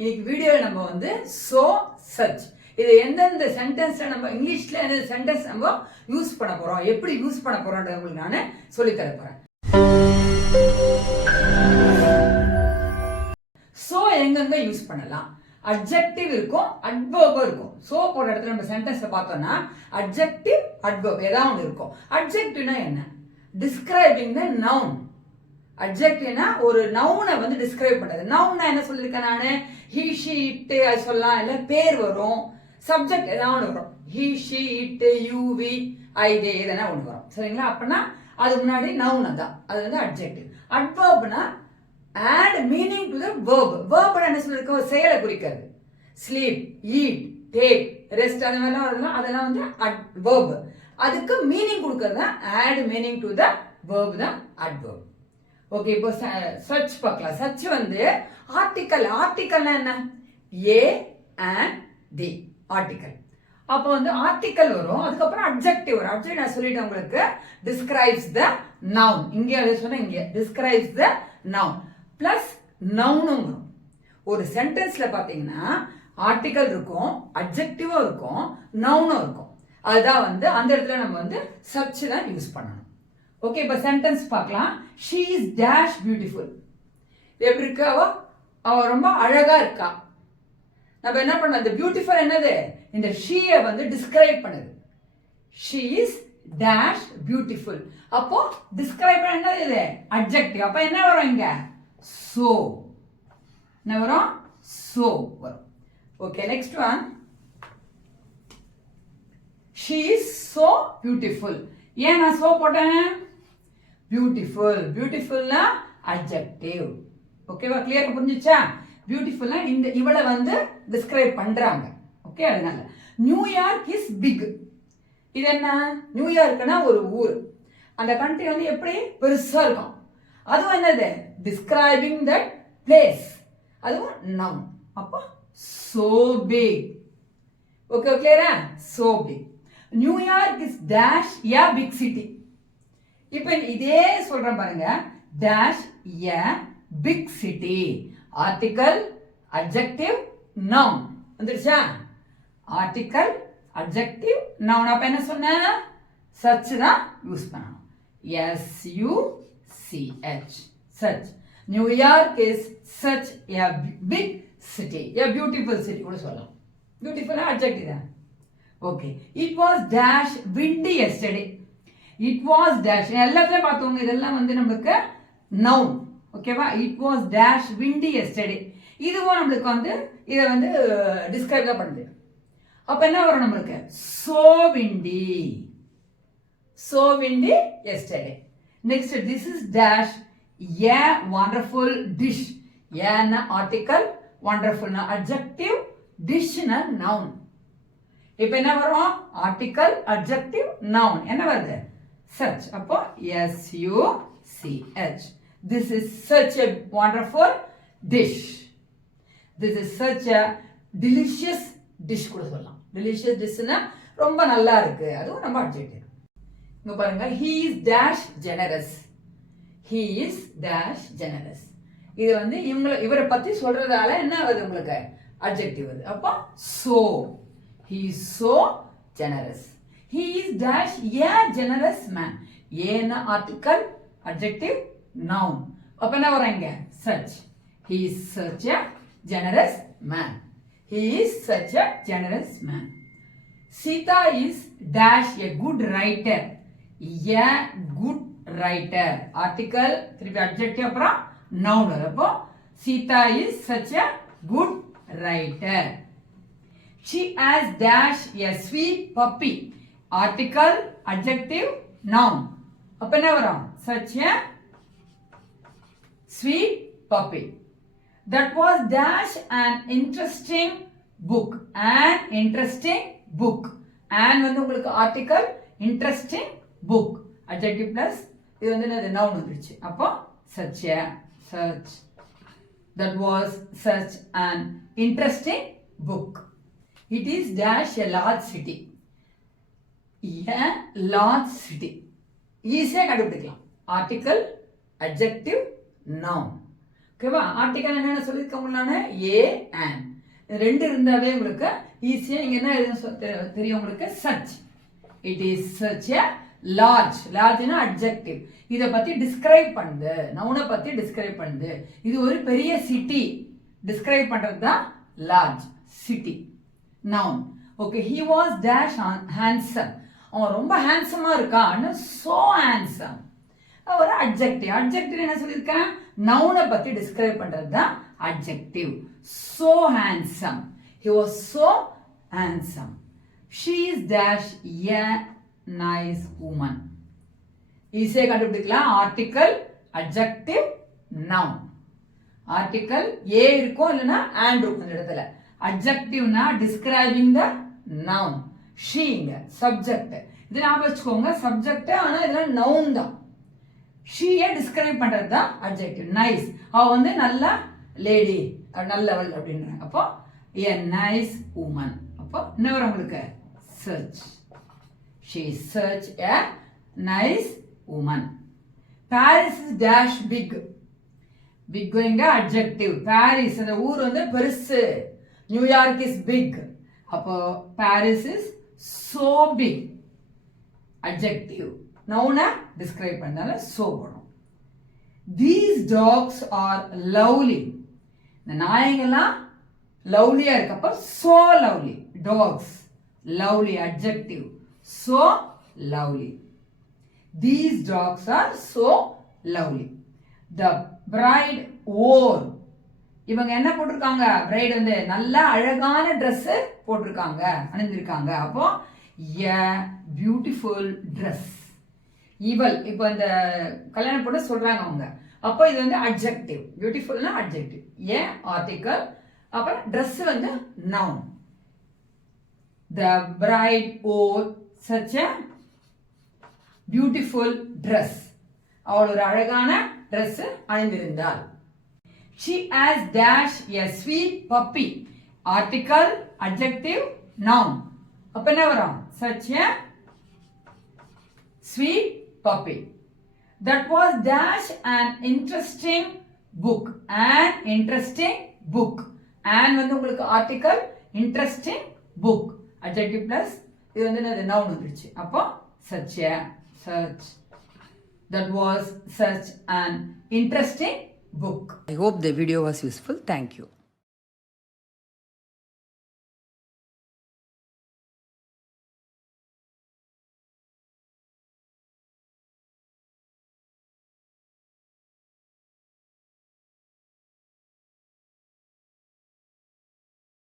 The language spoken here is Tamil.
இன்னைக்கு வீடியோவில் நம்ம வந்து சோ சச் இது எந்தெந்த சென்டென்ஸ்ல நம்ம இங்கிலீஷ்ல எந்த சென்டென்ஸ் நம்ம யூஸ் பண்ண போறோம், எப்படி யூஸ் பண்ண போறோம்ன்றது உங்களுக்கு நான் சொல்லி தர போறேன். சோ எங்கெங்க யூஸ் பண்ணலாம்? அட்ஜெக்டிவ் இருக்கும், அட்வர்ப் இருக்கும். சோ போற இடத்துல நம்ம சென்டென்ஸ்ல பார்த்தோம்னா அட்ஜெக்டிவ் அட்வர்ப் ஏதாவது ஒன்று இருக்கும். அட்ஜெக்டிவ்னா என்ன? டிஸ்கிரைபிங் த நவுன். அட்ஜெக்டிவ்னா ஒரு நவுனை வந்து டிஸ்கிரைப் பண்றது. நவுன்னா என்ன சொல்லியிருக்கேன் நானு? ஹி ஷி இட் அது சொல்லலாம், இல்ல பேர் வரும், சப்ஜெக்ட் ஏதாவது ஒன்று வரும். He she it you we I they எதனா ஒன்று வரும். சரிங்களா? அப்படின்னா அது முன்னாடி நவுன் அதான், அது வந்து adjective. அட்வர்ப்னா add meaning to the verb. verb என்ன சொல்லிருக்க? ஒரு செயலை குறிக்கிறது. sleep, eat, take, rest அந்த மாதிரிலாம் வருதுன்னா அதெல்லாம் வந்து verb. அதுக்கு மீனிங் கொடுக்கறது தான் add meaning to the verb தான் adverb. ஓகே, இப்போ சர்ச் பார்க்கலாம். சர்ச் வந்து ஆர்டிக்கல். ஆர்டிக்கல்னா என்ன? A and the article. அப்போ வந்து ஆர்டிக்கல் வரும், அதுக்கப்புறம் அட்ஜெக்டிவ் வரும். அட்ஜெக்டிவ் நான் சொல்லிட்டேன் உங்களுக்கு, டிஸ்கிரைப்ஸ் த நவுன். இங்கே அதை சொன்னேன், இங்கே டிஸ்கிரைப்ஸ் த நவுன் பிளஸ் நவுனும் வரும். ஒரு சென்டென்ஸ்ல பாத்தீங்கன்னா ஆர்டிக்கல் இருக்கும், அட்ஜெக்டிவும் இருக்கும், நவுனும் இருக்கும். அதுதான் வந்து அந்த இடத்துல நம்ம வந்து சர்ச் தான் யூஸ் பண்ணணும். ஓகே, இப்போ சென்டென்ஸ் பார்க்கலாம். She is dash beautiful. எப்படி இருக்கு? அவ ரொம்ப அழகா இருக்கா. நம்ம என்ன பண்ணோம்? இந்த பியூட்டிஃபுல் என்னது? இந்த ஷீயை வந்து டிஸ்கிரைப் பண்ணுது. She is dash beautiful. அப்போ டிஸ்கிரைப் என்னது? இது அட்ஜெக்டிவ். அப்ப என்ன வரும் இங்க? சோ. என்ன வரும்? சோ வரும். Okay, next one. She is so beautiful. ஏன் நான் சோ போட்டேன்? பியூட்டிஃபுல். பியூட்டிஃபுல்னா அட்ஜெக்டிவ். ஓகேவா? கிளியரா புரிஞ்சுச்சா? பியூட்டிஃபுல்னா இந்த இவளை வந்து டிஸ்கிரைப் பண்றாங்க. ஓகே, அதனால நியூயார்க் இஸ் பிக். இது என்ன? நியூயார்க்னா ஒரு ஊர். அந்த கண்ட்ரி வந்து எப்படி பெருசா இருக்கும். அதுவும் என்னது? Describing that place. அதுவும் நவுன். அப்போ சோ பிக். ஓகே, கிளியரா? So big. New York is dash a big city. இப்போ இதே சொல்றேன் பாருங்க. Dash a big city. Article, adjective, noun வந்துருச்சா? Article, adjective, noun. அப்ப என்ன சொன்ன? சர்ச் தான் யூஸ் பண்ணணும். SUCH. சர்ச். New York is such a big city. A beautiful city கூட சொல்லலாம். பியூட்டிஃபுல்லா அட்ஜெக்டிவ் தான். Okay, it was dash windy yesterday. It was dash எல்லாத்துலயும் பார்த்தவங்க இதெல்லாம் வந்து நமக்கு நவுன். ஓகேவா? It was dash windy yesterday. இதுவும் நம்மளுக்கு வந்து இதை வந்து டிஸ்கிரைப் தான் பண்ணுது. அப்ப என்ன வரும் நம்மளுக்கு? so windy. so windy yesterday. Next, this is dash a wonderful dish. ஏன்னா ஆர்டிக்கல், வண்டர்ஃபுல்னா அட்ஜெக்டிவ், டிஷ்னா நவுன். இப்போ என்ன வரும்? Article, adjective, noun. என்ன வருது? சர்ச். அப்போ SUCH. This is such a wonderful dish. This is such a delicious dish கூட சொல்லலாம். delicious dishனா ரொம்ப நல்லா இருக்கு. அதுவும் நம்ம அட்ஜெக்டிவ். இங்க பாருங்க, he is dash generous. he is dash generous. இது வந்து இவரை பத்தி சொல்றதால என்ன வருது உங்களுக்கு? அட்ஜெக்டிவ் வருது. அப்போ so. he is so generous. he is dash a generous man. ஏன்னா ஆர்டிக்கல், அட்ஜெக்டிவ், நவுன். அப்ப என்ன வராங்க? such. he is such a generous man. he is such a generous man. Sita is dash a good writer. a good writer. article, திருப்பி adjective, அப்புறம் noun. அப்போ Sita is such a good writer. she has dash a sweet puppy. article, adjective, noun. அப்ப என்ன வரும்? such a sweet puppy. that was dash an interesting book. an interesting book. and வந்து உங்களுக்கு article, interesting book, adjective plus இது வந்து என்னது? noun வந்துருச்சு. அப்போ such a, such. that was such an interesting book. it is dash a large city. a large city. ஈஸியா கண்டுபிடிக்கலாம். Article, adjective, noun. ஓகேவா? ஆர்டிகல் என்னென்ன சொல்லியிருக்கோம் நானு? A an. ரெண்டு இருந்தாவே உங்களுக்கு ஈஸியா நீங்க என்ன எழுத தெரியும் உங்களுக்கு? Such. It is such a large. லார்ஜ்னா அட்ஜெக்டிவ். இத பத்தி டிஸ்கிரைப் பண்ணுது, நவுனை பத்தி டிஸ்கிரைப் பண்ணுது. இது ஒரு பெரிய சிட்டி டிஸ்கிரைப் பண்றது தான் large city. Noun. Okay, he was dash handsome. அவன் ரொம்ப ஹேண்ட்ஸமா இருக்கான். so handsome. ஒரு அட்ஜெக்டிவ். அட்ஜெக்டிவ் என்ன சொல்லியிருக்கேன்? நவுனை பத்தி டிஸ்கிரைப் பண்றது தான் adjective. so handsome. he was so handsome. she is dash a nice woman. ஈஸியா கண்டுபிடிக்கலாம். Article, adjective, noun. ஆர்டிகல் ஏ இருக்கும் இல்லைன்னா and இருக்கும் இந்த இடத்துல. அட்ஜெக்டிவ்னா டிஸ்கிரைபிங் த நவுன். ஷீங்க சப்ஜெக்ட். இது ஞாபகம் வச்சுக்கோங்க, சப்ஜெக்ட். ஆனா இதெல்லாம் நவுன் தான். ஷீயை டிஸ்கிரைப் பண்றது தான் அட்ஜெக்டிவ். நைஸ், அவ வந்து நல்ல லேடி, நல்லவள் அப்படின்றாங்க. அப்போ a nice woman. அப்போ என்ன வரும் உங்களுக்கு? search. she search a nice woman. Paris is dash big. big இங்க adjective. Paris அந்த ஊர் வந்து பெருசு. New York is big. அப்போ Paris is so big. adjective. நவுனை டிஸ்கிரைப் பண்ணால so வரும். these dogs are lovely. இந்த நாயங்கள்லாம் லவ்லியா இருக்கு. அப்போ so lovely. dogs lovely adjective. so lovely. these dogs are so lovely. the bride wore. இவங்க என்ன போட்டிருக்காங்க? பிரைட் வந்து நல்ல அழகான Dress போட்டிருக்காங்க, அணிந்திருக்காங்க. அப்போ a beautiful dress. இவள் இப்போ இந்த கல்யாணம் போட்டு சொல்றாங்க அவங்க. அப்போ இது வந்து அட்ஜெக்டிவ். பியூட்டிஃபுல்னா அட்ஜெக்டிவ். ஏ ஆர்டிகல். அப்புறம் Dress வந்து noun. the bride wore such a beautiful dress. அவள் ஒரு அழகான Dress அணிந்திருந்தாள். she has dash a sweet puppy. article, adjective, noun. அப்ப என்ன வரும்? such a sweet puppy. that was dash an interesting book. an interesting book. and வந்து உங்களுக்கு article, interesting book, adjective plus இது வந்து என்னது? noun வந்துருச்சு. அப்போ such a, such, that was such an interesting book. I hope the video was useful. Thank you.